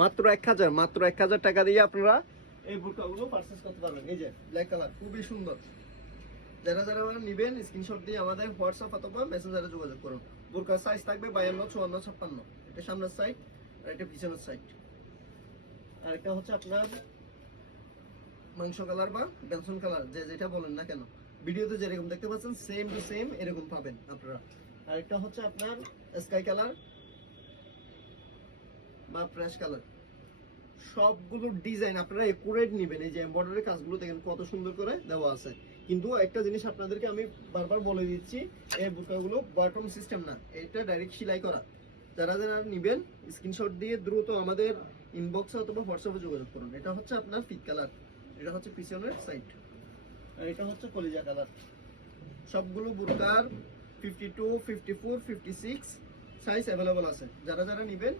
মাত্র 1000, মাত্র 1000 টাকা দিয়ে আপনারা এই বোরকাগুলো পারচেজ করতে পারবেন। এই যে ব্ল্যাক কালার, খুবই সুন্দর। যারা যারা নেবেন স্ক্রিনশট দিয়ে আমাদের হোয়াটসঅ্যাপ অথবা মেসেঞ্জারে যোগাযোগ করুন। বোরকার সাইজ থাকবে 52, 54, 56। এটা সামনের সাইড আর এটা পিছনের সাইড। আর এটা হচ্ছে আপনার মাংস কালার বা বেনসন কালার, যে যেটা বলেন না কেন, ভিডিওতে যেরকম দেখতে পাচ্ছেন সেম টু সেম এরকম পাবেন আপনারা। আর এটা হচ্ছে আপনার স্কাই কালার বা ফ্রেশ কালার। সবগুলো ডিজাইন আপনারা একুরেট নেবেন। এই যে এমব্রয়ডারি কাজগুলো দেখেন কত সুন্দর করে দেওয়া আছে। কিন্তু একটা জিনিস আপনাদেরকে আমি বারবার বলে দিচ্ছি, এই বোরকাগুলো বটম সিস্টেম না, এটা ডাইরেক্ট সেলাই করা। যারা যারা নেবেন স্ক্রিনশট দিয়ে দ্রুত আমাদের ইনবক্সে অথবা হোয়াটসঅ্যাপে যোগাযোগ করুন। এটা হচ্ছে আপনার ফিট কালার, এটা হচ্ছে পিছনের সাইড, আর এটা হচ্ছে কলিজা কালার। সবগুলো বোরকার 52, 54, 56 সাইজ অ্যাভেলেবল আছে। যারা যারা নেবেন